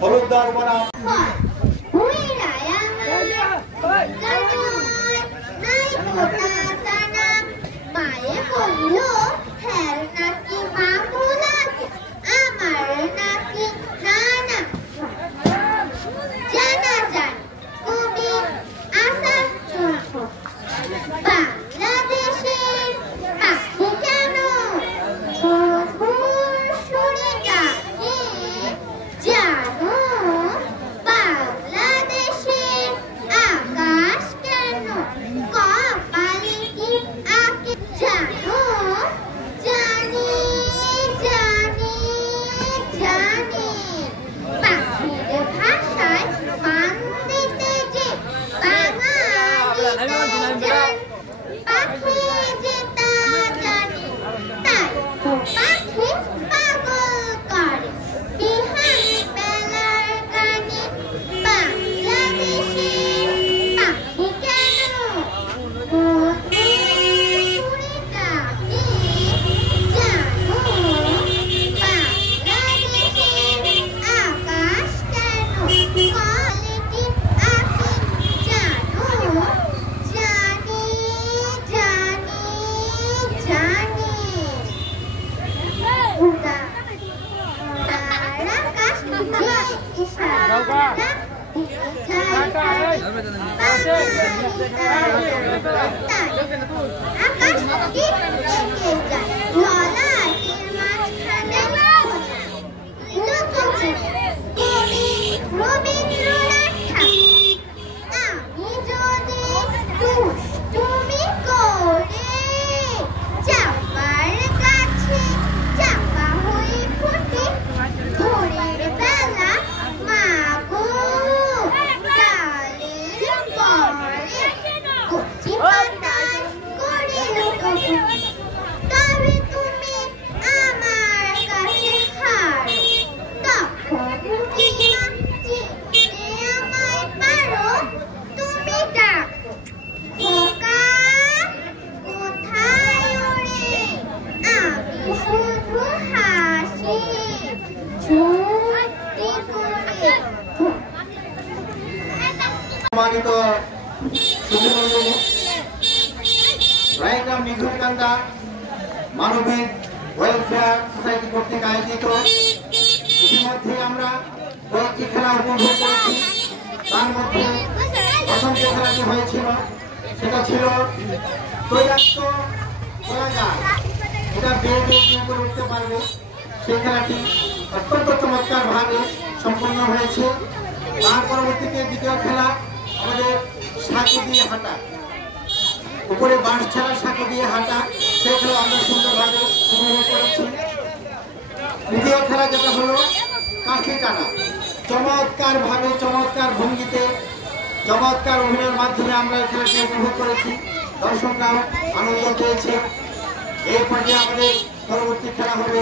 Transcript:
হলুদার বনাম সম্মানিত সুধীমণ্ডলী রায়গ্রাম নিঘুরকান্দা মানবিক ওয়েলফেয়ার সোসাইটি কর্তৃক আয়োজিত ইতিমধ্যে আমরা কয়েকটি খেলা উপভোগ করেছি। তার মধ্যে প্রথম যে খেলাটি হয়েছিল সেটা ছিল তৈলাক্ত কলাগাছ, এটা বেয়ে বেয়ে করে উঠতে পারবে, সেই খেলাটি অত্যন্ত চমৎকার ভাবে সম্পন্ন হয়েছে। তার পরবর্তীতে দ্বিতীয় খেলা আমাদের সাঁকো দিয়ে হাঁটা, উপরে বাঁশ ছাড়া সাঁকো দিয়ে হাঁটা, সেই খেলা আমরা সুন্দরভাবে উপভোগ করেছি। তৃতীয় খেলা যেটা হলো কাশি টানা, চমৎকার ভাবে চমৎকার ভঙ্গিতে চমৎকার অভিনয়ের মাধ্যমে আমরা এই খেলাটি উপভোগ করেছি, দর্শকরাও আনন্দ পেয়েছে। এই পর্যায়ে আমাদের পরবর্তী খেলা হবে